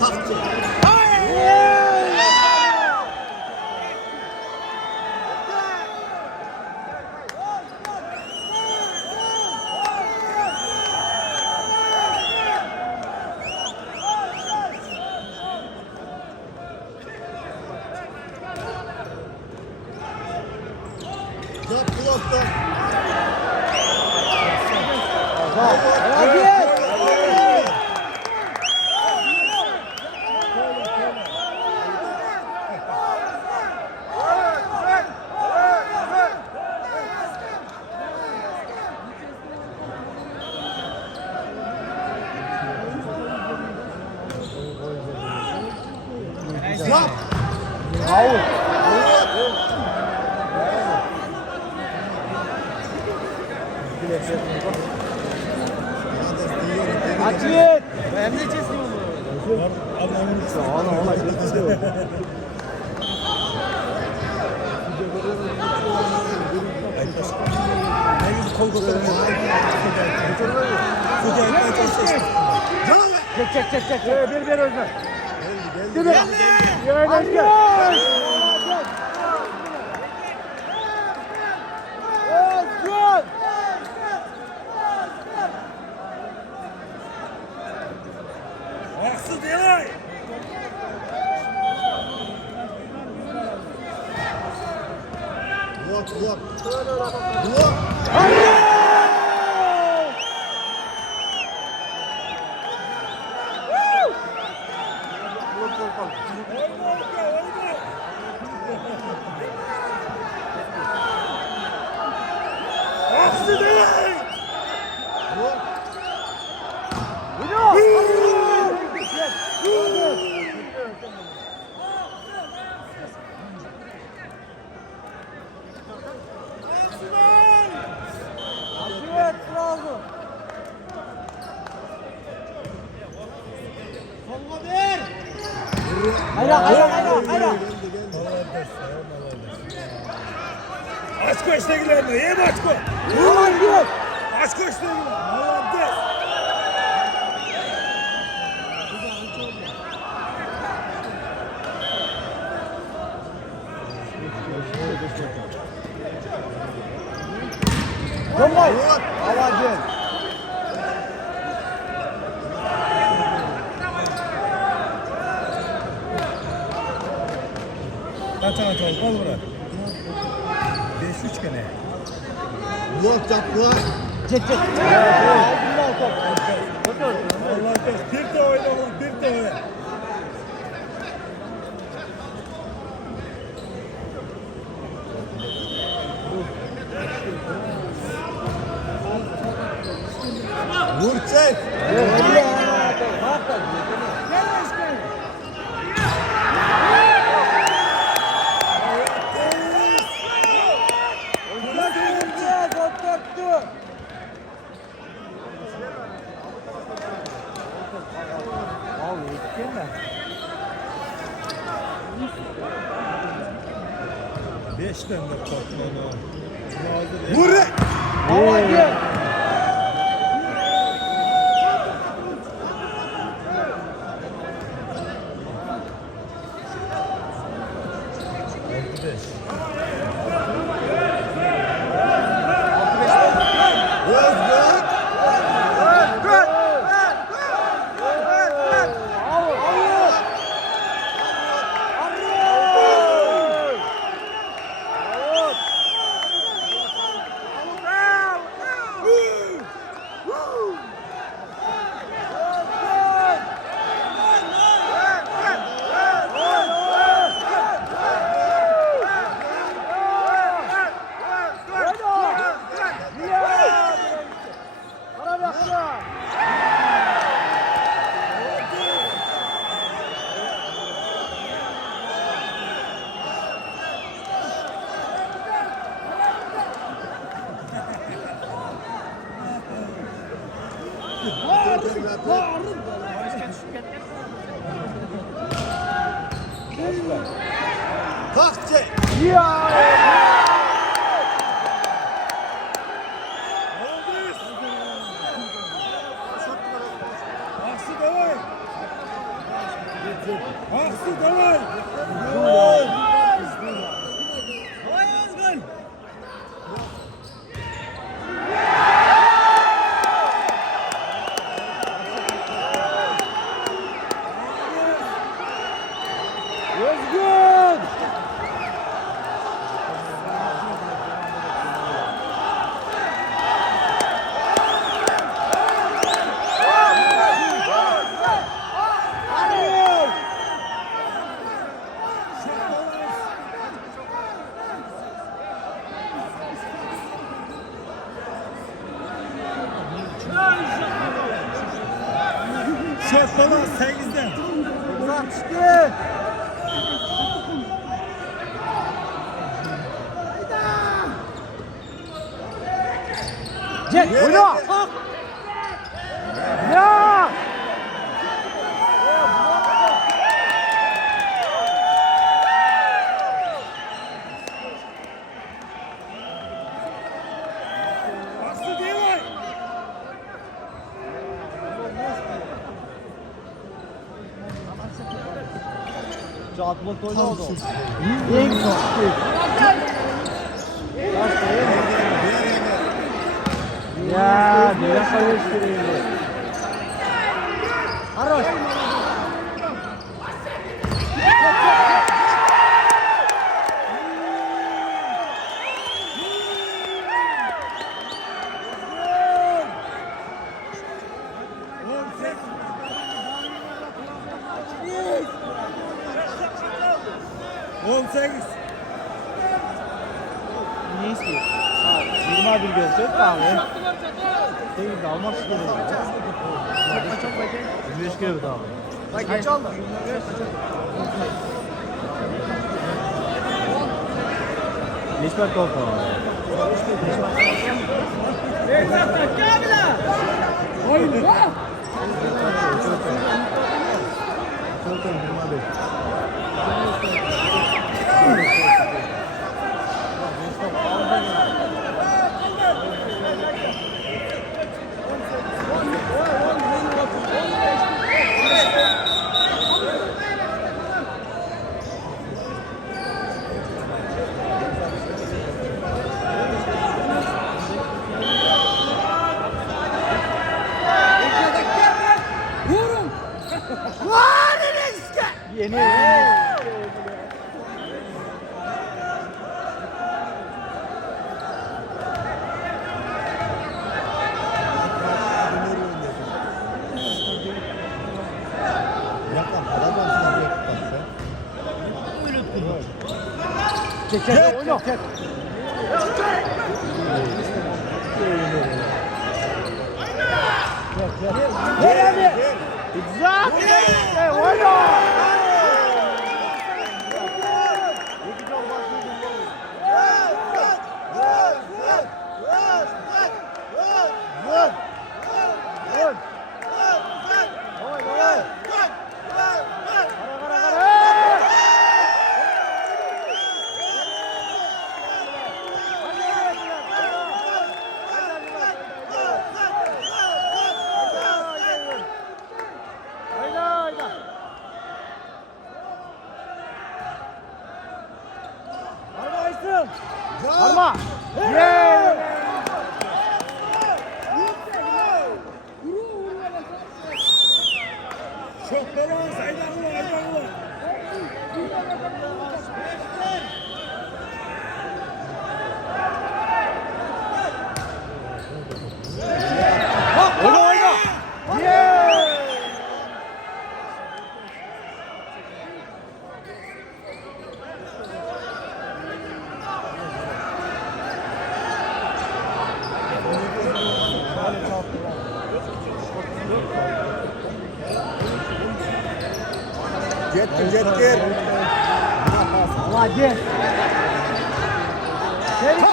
Kalktı. Yap blokta. Hadi. Yap. Out. Açın. Ben de çizdim bunu. Ona çizdim. Çek. Bir Özlem. Geldi. Haksız değil. Blok. Blok. Haksız değil. Blok. Hayır. Açko işte gidelim. Yiyeyim Açko. Açko işte gidelim. Молодец. Domay. Havacı. Kaç oldu? Kol bırak. 5-3 gene. Blok yap blok. Çek. Allah aşkına. Bir de oyna oğlum. Bir de oyna. Vur çek. Beş tane patladı. Vur. Havacı. Özgür. Kalk çek. Haksız değil. Aksi davay. Özgün. Şort falan 8'den. 62. Cenk oyna. Ya. Aksi davay. Çatma toyla oldu. En çok. Ya, ne yapıyorsun? Хорош. On sekiz. Ne istiyor? 21 görsek abi. Değil de almak istiyorum. Kaç oldu? 25 kere daha. Kaç oldu? Nisbet oldu. Yeni. Çek çek oyna. Çek. Gel abi. Güzel. Oyna. Arma. Şort falan sayıdan. Oyna oyna. Jet.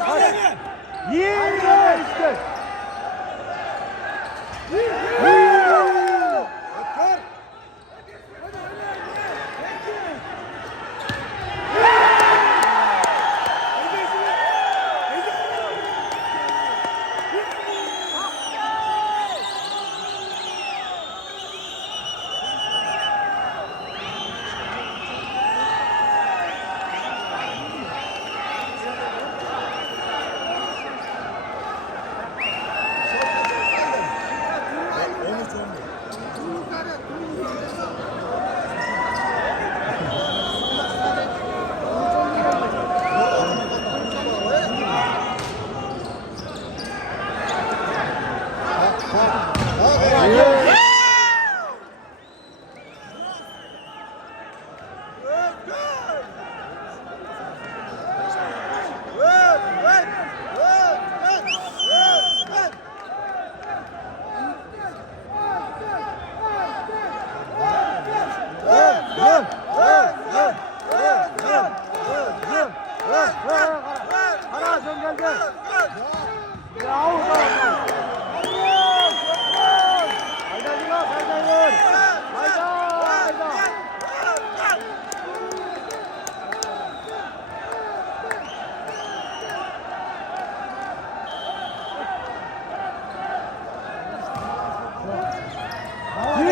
Hadi. Yine işte.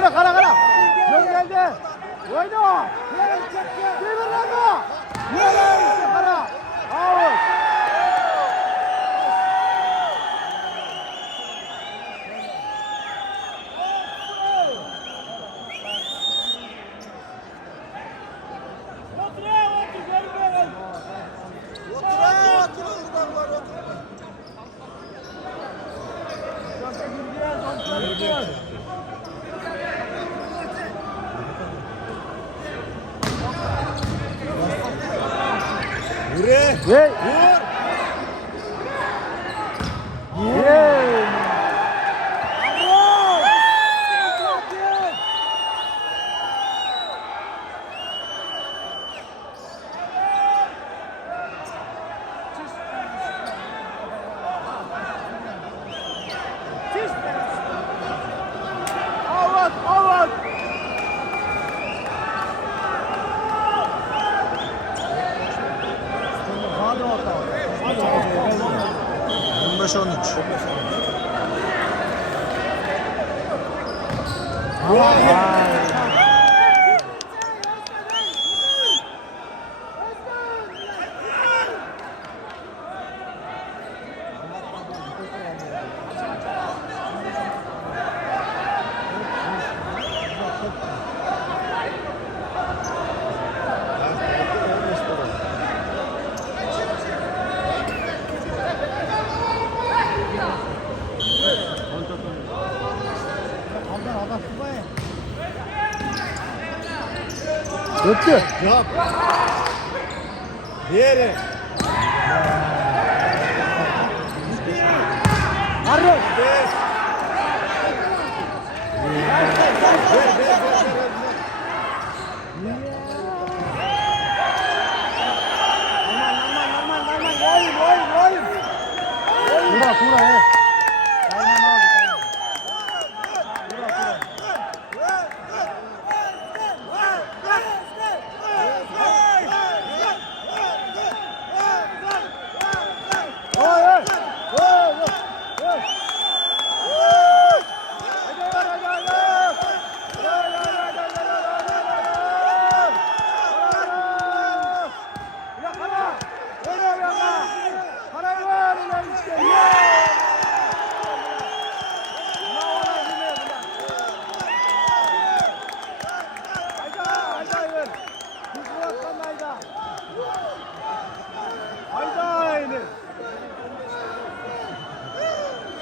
Yürü kara kara. Dön geldi. Oyna. Devir lan. Yürü kara. Out. Vur. Hey. Vur. Hey. Out, out. Hadi bakalım. Hadi bakalım. 15-13. Döktü. Yap. Diğeri. Arı. Beş. Tura tura he. Aynen aldık.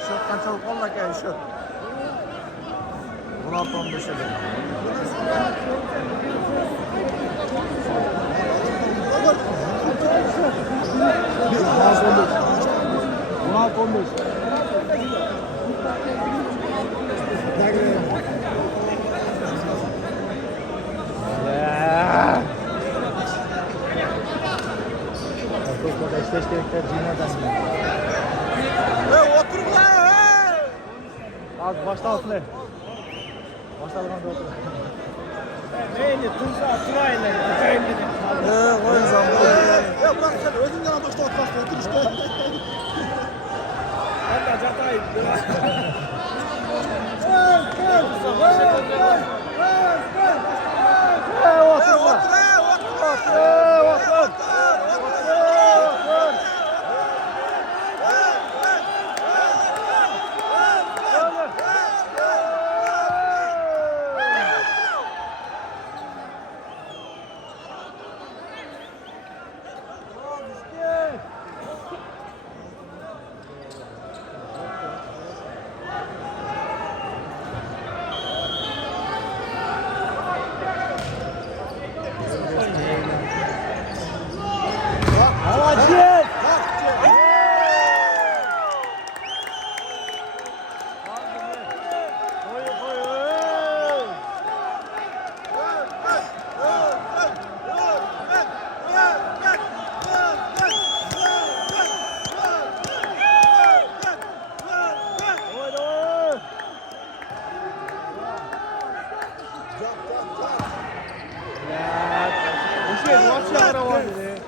Şoktan çabuk valla gel şu. 16-15'e gel. Otur lan. Az başta altına. Başta altına otur. Neydi? Tuzla, Turay'la. Bakayım dedim. Koyun zaman. Ya bırak sen özün yana başta otur işte. Valla Catay. Şey, maç yapara var dedi.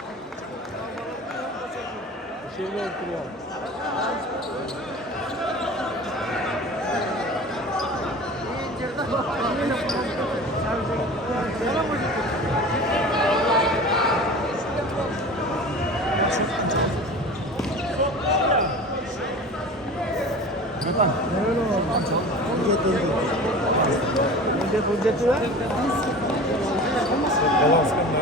Şeyle oturuyor. Hujjatı ver. Balans kanlar.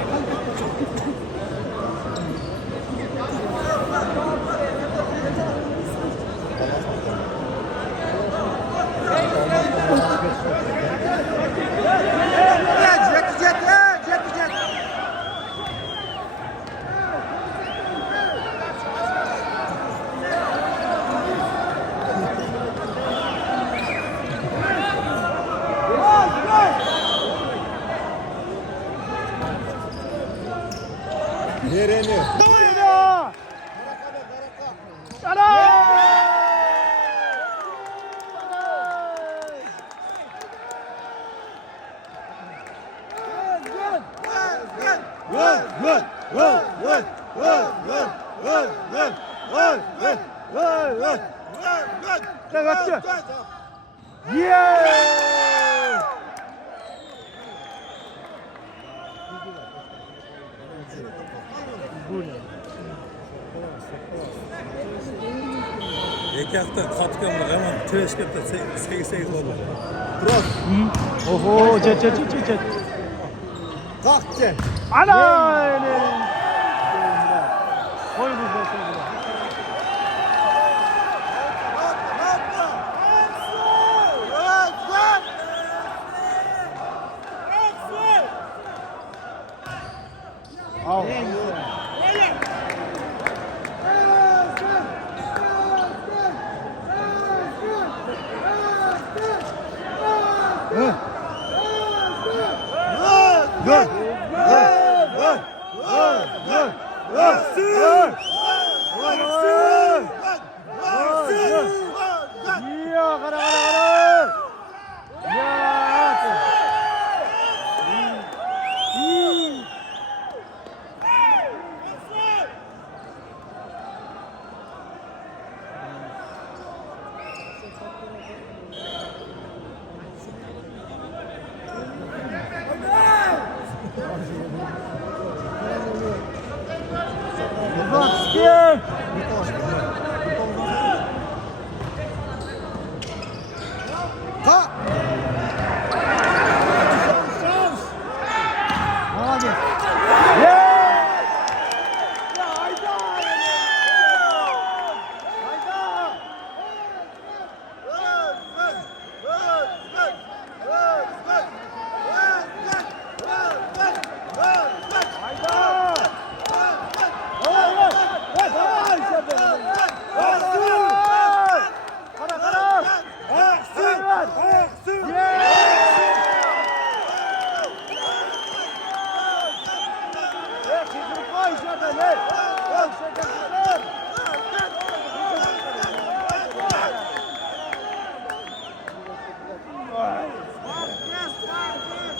Nereni? İki hafta katkımlık ama treşkette 8 oldu. Oho, çet. Kalk gel. Ana öyle. Koy burada sonra. Al.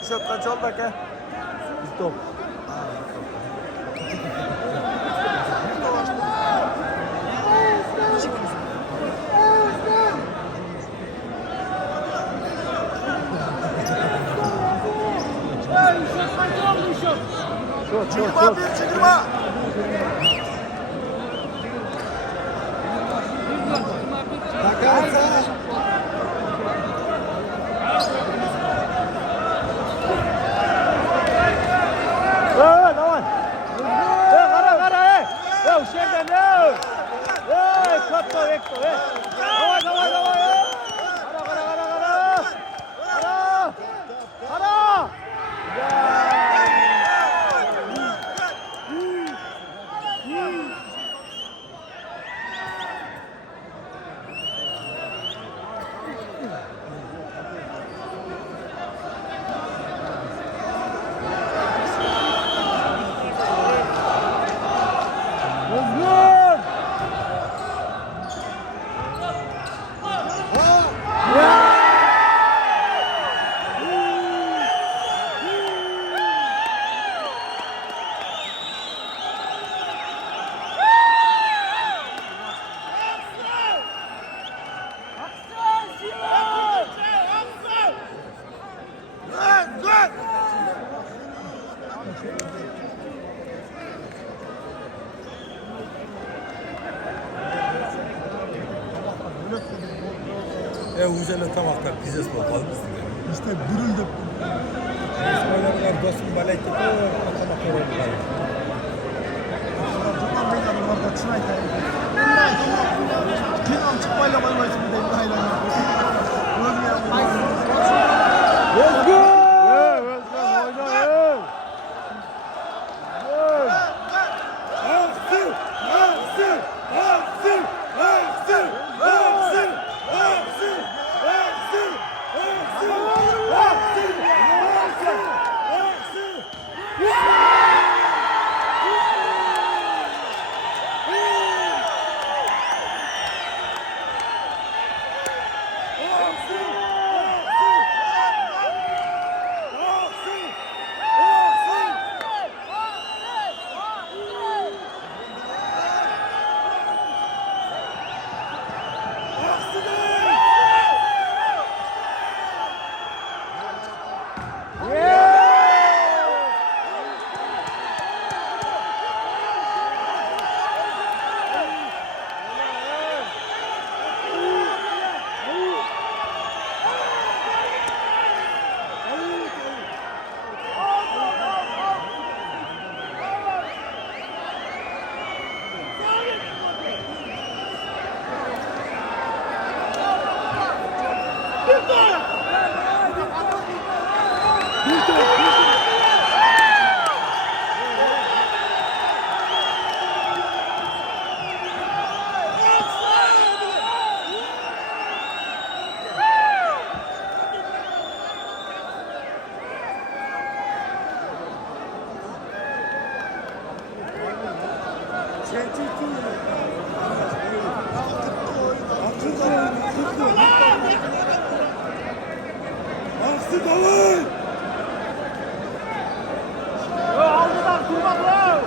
Şapka çal bakayım. Stop. Çıkma bir çıkma. Bakalım sana. Давай. Гара. Ушерден. Катто, Векто. Давай. Гара. Güzel tabaklar, pizza bakalım üstüne. İşte dürüldü. İsmail'ler dostum balayı tutuyor, tabaklar oldular. Tamam ben adamlar da çınay tayı. Kenan çıkmayla baymayısın bir de bir haylan. Özgür! Özgür oynayın! Aksın! Aksın! Aksın! Aksın! Aksın! Aksın! Aksın! Aksın! Aksın! Aksın! Aksın davul! Aldılar kurban lan!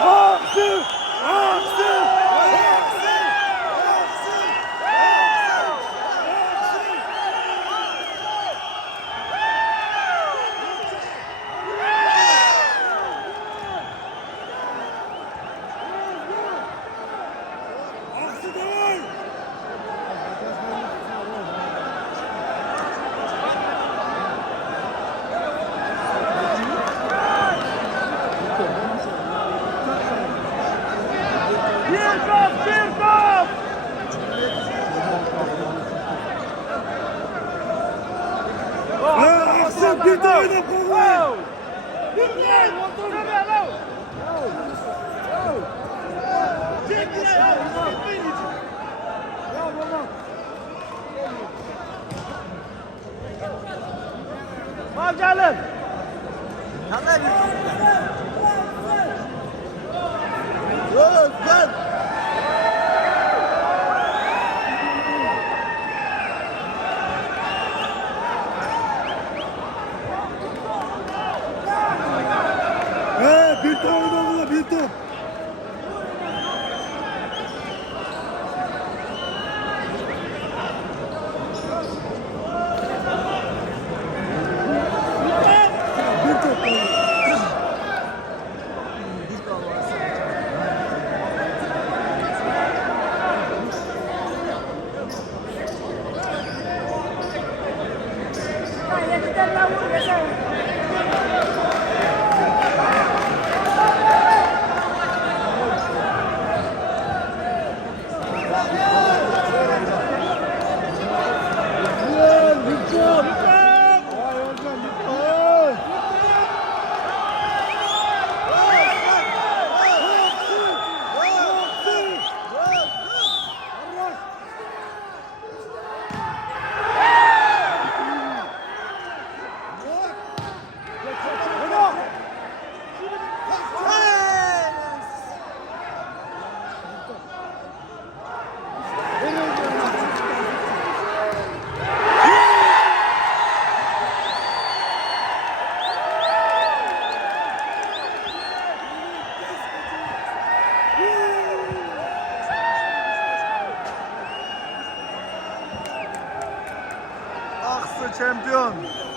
Aksın! Aksın! Aksın! Aksın! Aksın davul! Bir top, bir top! Aksın bir de oyna kovuyor! Gelin! Özgür! Bir top oynadılar, bir top. Bir top oynadılar. şampiyon.